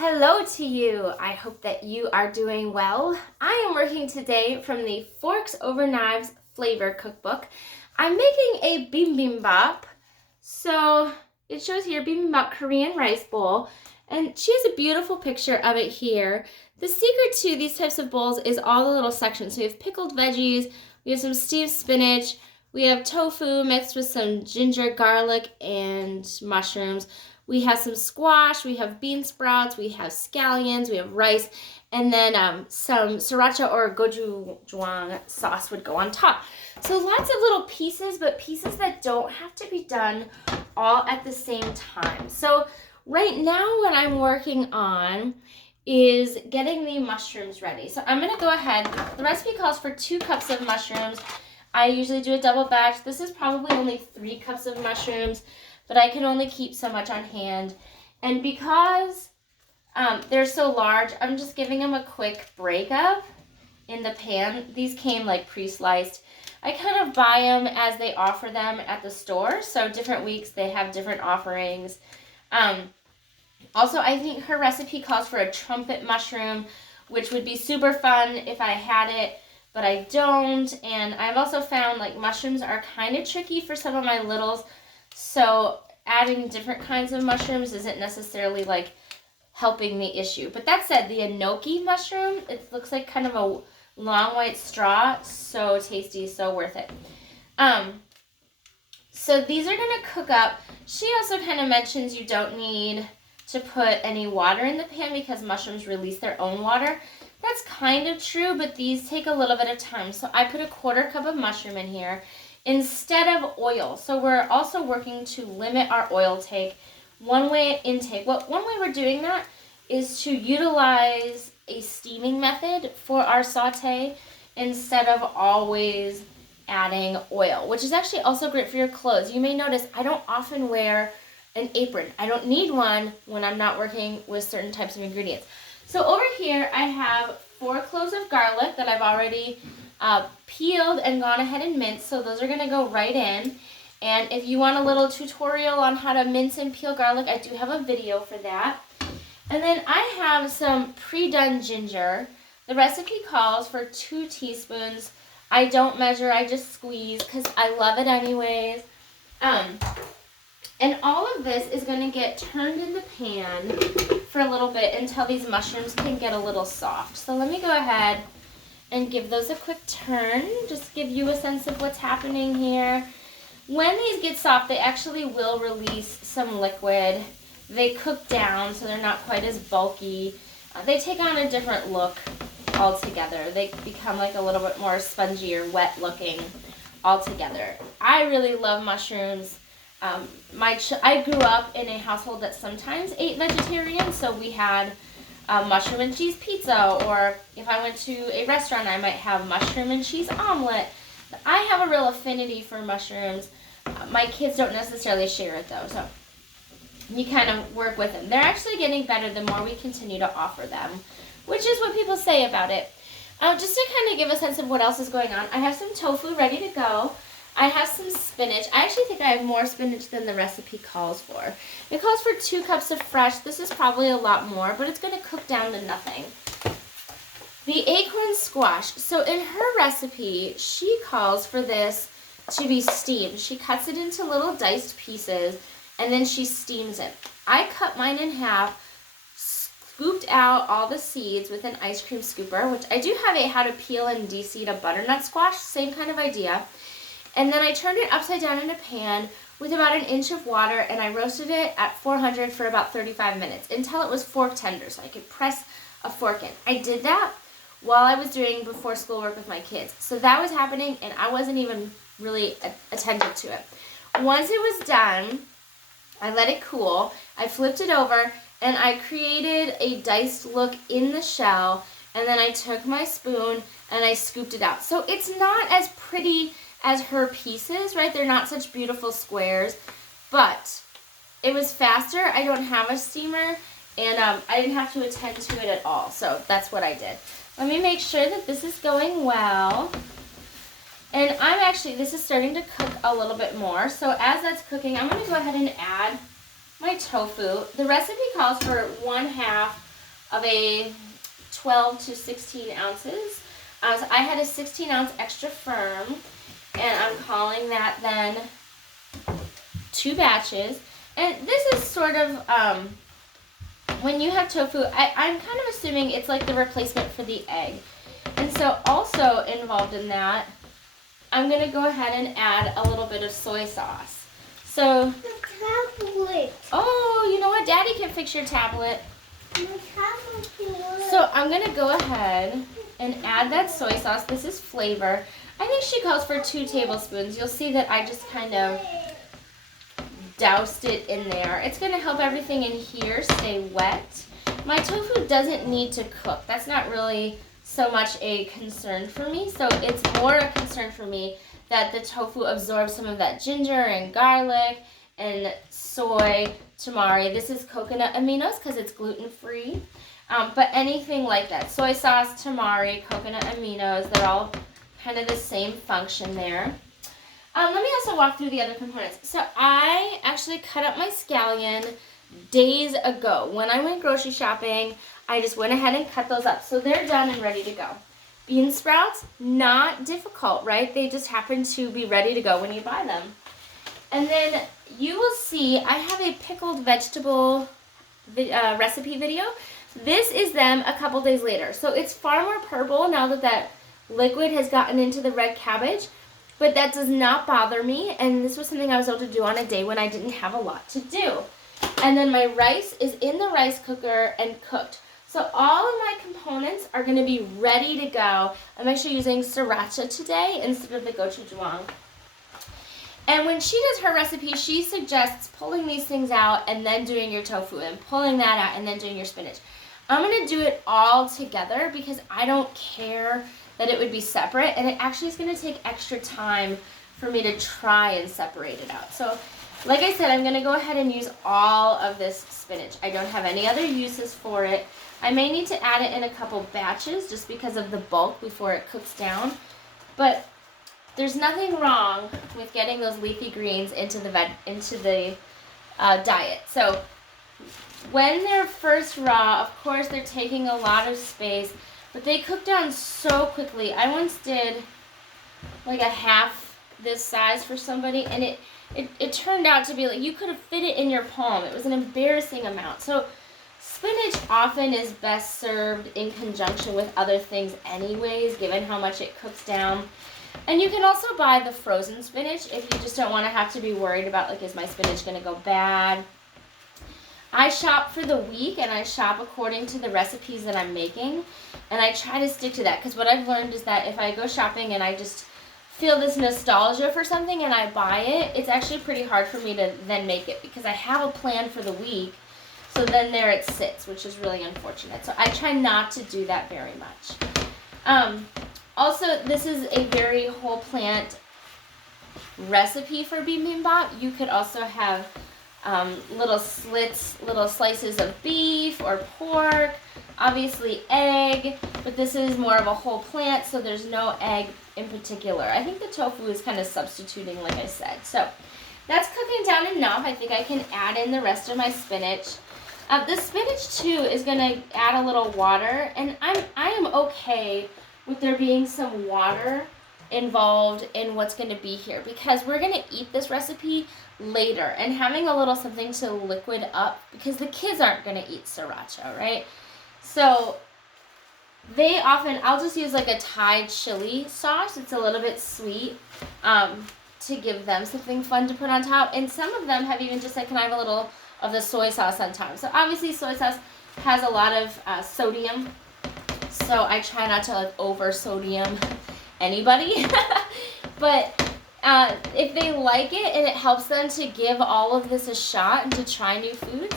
Hello to you. I hope that you are doing well. I am working today from the Forks Over Knives Flavor Cookbook. I'm making a bibimbap. So it shows here bibimbap Korean rice bowl, and she has a beautiful picture of it here. The secret to these types of bowls is all the little sections. So we have pickled veggies, we have some steamed spinach, we have tofu mixed with some ginger, garlic, and mushrooms. We have some squash, we have bean sprouts, we have scallions, we have rice, and then some sriracha or gochujang sauce would go on top. So lots of little pieces, but pieces that don't have to be done all at the same time. So right now what I'm working on is getting the mushrooms ready. So I'm gonna go ahead, the recipe calls for 2 cups of mushrooms. I usually do a double batch. This is probably only 3 cups of mushrooms, but I can only keep so much on hand. And because they're so large, I'm just giving them a quick breakup in the pan. These came like pre-sliced. I kind of buy them as they offer them at the store. So different weeks they have different offerings. Also, I think her recipe calls for a trumpet mushroom, which would be super fun if I had it, but I don't. And I've also found like mushrooms are kind of tricky for some of my littles. So adding different kinds of mushrooms isn't necessarily like helping the issue. But that said, the enoki mushroom, it looks like kind of a long white straw. So tasty, so worth it. So these are going to cook up. She also kind of mentions you don't need to put any water in the pan because mushrooms release their own water. That's kind of true, but these take a little bit of time. So I put a 1/4 cup of mushroom in here instead of oil. So we're also working to limit our oil one way we're doing that is to utilize a steaming method for our saute instead of always adding oil, which is actually also great for your clothes. You may notice I don't often wear an apron. I don't need one when I'm not working with certain types of ingredients. So over here I have 4 cloves of garlic that I've already peeled and gone ahead and minced, so those are going to go right in. And if you want a little tutorial on how to mince and peel garlic, I do have a video for that. And then I have some pre-done ginger. The recipe calls for 2 teaspoons. I don't measure, I just squeeze because I love it anyways. And all of this is going to get turned in the pan for a little bit until these mushrooms can get a little soft. So let me go ahead and give those a quick turn, just give you a sense of what's happening here. When these get soft, they actually will release some liquid. They cook down, so they're not quite as bulky. They take on a different look altogether. They become like a little bit more spongy or wet looking altogether. I really love mushrooms. I grew up in a household that sometimes ate vegetarian, so we had mushroom and cheese pizza, or if I went to a restaurant, I might have mushroom and cheese omelet. I have a real affinity for mushrooms. My kids don't necessarily share it though, so you kind of work with them. They're actually getting better the more we continue to offer them, which is what people say about it. Just to kind of give a sense of what else is going on, I have some tofu ready to go. I have some spinach. I actually think I have more spinach than the recipe calls for. It calls for 2 cups of fresh. This is probably a lot more, but it's going to cook down to nothing. The acorn squash. So in her recipe, she calls for this to be steamed. She cuts it into little diced pieces, and then she steams it. I cut mine in half, scooped out all the seeds with an ice cream scooper, which I do have a how to peel and de-seed a butternut squash, same kind of idea. And then I turned it upside down in a pan with about 1 inch of water, and I roasted it at 400 for about 35 minutes until it was fork tender, so I could press a fork in. I did that while I was doing before school work with my kids. So that was happening, and I wasn't even really attentive to it. Once it was done, I let it cool. I flipped it over, and I created a diced look in the shell, and then I took my spoon and I scooped it out. So it's not as pretty as her pieces, right? They're not such beautiful squares, but it was faster. I don't have a steamer, and I didn't have to attend to it at all, so that's what I did. Let me make sure that this is going well. And this is starting to cook a little bit more, so as that's cooking, I'm going to go ahead and add my tofu. The recipe calls for 1/2 of a 12 to 16 ounces. So I had a 16-ounce extra firm, and I'm calling that then 2 batches. And this is sort of, when you have tofu, I'm kind of assuming it's like the replacement for the egg. And so also involved in that, I'm going to go ahead and add a little bit of soy sauce. So, the tablet. Oh, you know what? Daddy can fix your tablet. My tablet can work. So I'm going to go ahead and add that soy sauce. This is flavor. I think she calls for 2 tablespoons. You'll see that I just kind of doused it in there. It's going to help everything in here stay wet. My tofu doesn't need to cook. That's not really so much a concern for me. So it's more a concern for me that the tofu absorbs some of that ginger and garlic and soy tamari. This is coconut aminos because it's gluten-free. But anything like that, soy sauce, tamari, coconut aminos, they're all kind of the same function there. Let me also walk through the other components. So I actually cut up my scallion days ago. When I went grocery shopping, I just went ahead and cut those up. So they're done and ready to go. Bean sprouts, not difficult, right? They just happen to be ready to go when you buy them. And then you will see I have a pickled vegetable recipe video. This is them a couple days later. So it's far more purple now that that liquid has gotten into the red cabbage. But that does not bother me, and this was something I was able to do on a day when I didn't have a lot to do. And then my rice is in the rice cooker and cooked. So all of my components are going to be ready to go. I'm actually using sriracha today instead of the gochujang. And when she does her recipe, she suggests pulling these things out and then doing your tofu, and pulling that out and then doing your spinach. I'm going to do it all together because I don't care that it would be separate, and it actually is going to take extra time for me to try and separate it out. So, like I said, I'm going to go ahead and use all of this spinach. I don't have any other uses for it. I may need to add it in a couple batches just because of the bulk before it cooks down, but there's nothing wrong with getting those leafy greens into the diet. So, when they're first raw, of course, they're taking a lot of space. But they cook down so quickly. I once did like a half this size for somebody, and it turned out to be like you could have fit it in your palm. It was an embarrassing amount. So spinach often is best served in conjunction with other things anyways, given how much it cooks down. And you can also buy the frozen spinach if you just don't want to have to be worried about, like, is my spinach going to go bad? I shop for the week, and I shop according to the recipes that I'm making, and I try to stick to that, because what I've learned is that if I go shopping and I just feel this nostalgia for something and I buy it, it's actually pretty hard for me to then make it, because I have a plan for the week, so then there it sits, which is really unfortunate. So I try not to do that very much. Also, this is a very whole plant recipe for bibimbap. You could also have little slices of beef or pork, obviously egg, but this is more of a whole plant, so there's no egg in particular. I think the tofu is kind of substituting, like I said. So that's cooking down enough. I think I can add in the rest of my spinach. The spinach too is going to add a little water, and I am okay with there being some water involved in what's going to be here, because we're going to eat this recipe later, and having a little something to liquid up, because the kids aren't going to eat sriracha, right? So they often, I'll just use like a Thai chili sauce. It's a little bit sweet to give them something fun to put on top, and some of them have even just said, can I have a little of the soy sauce on top? So obviously soy sauce has a lot of sodium, so I try not to like over sodium anybody. But if they like it and it helps them to give all of this a shot and to try new foods,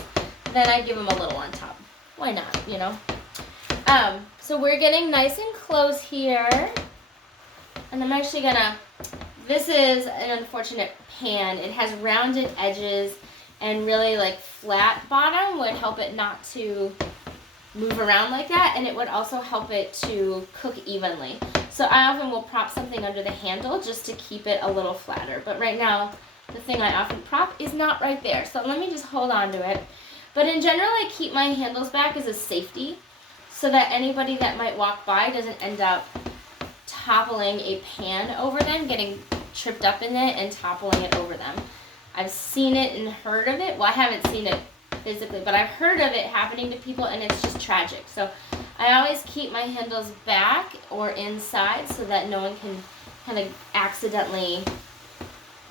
then I give them a little on top. Why not, you know? So we're getting nice and close here. And I'm actually gonna, this is an unfortunate pan. It has rounded edges, and really like flat bottom would help it not to move around like that, and it would also help it to cook evenly. So I often will prop something under the handle just to keep it a little flatter. But right now, the thing I often prop is not right there. So let me just hold on to it. But in general, I keep my handles back as a safety so that anybody that might walk by doesn't end up toppling a pan over them, getting tripped up in it and toppling it over them. I've seen it and heard of it. Well, I haven't seen it physically, but I've heard of it happening to people, and it's just tragic. So I always keep my handles back or inside so that no one can kind of accidentally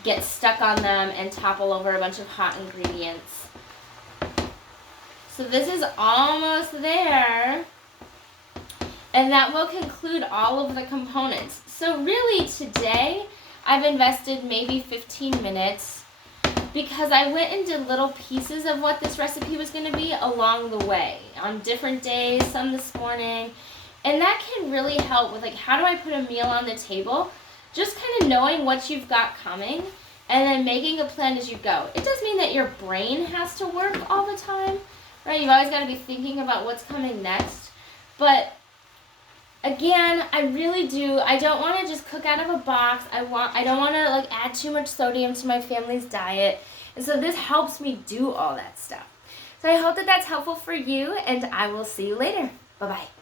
get stuck on them and topple over a bunch of hot ingredients. So this is almost there. And that will conclude all of the components. So really today, I've invested maybe 15 minutes because I went and did little pieces of what this recipe was going to be along the way on different days, some this morning. And that can really help with, like, how do I put a meal on the table? Just kind of knowing what you've got coming and then making a plan as you go. It does mean that your brain has to work all the time, right? You've always got to be thinking about what's coming next. But again, I really do. I don't want to just cook out of a box. I don't want to like add too much sodium to my family's diet. And so this helps me do all that stuff. So I hope that that's helpful for you, and I will see you later. Bye-bye.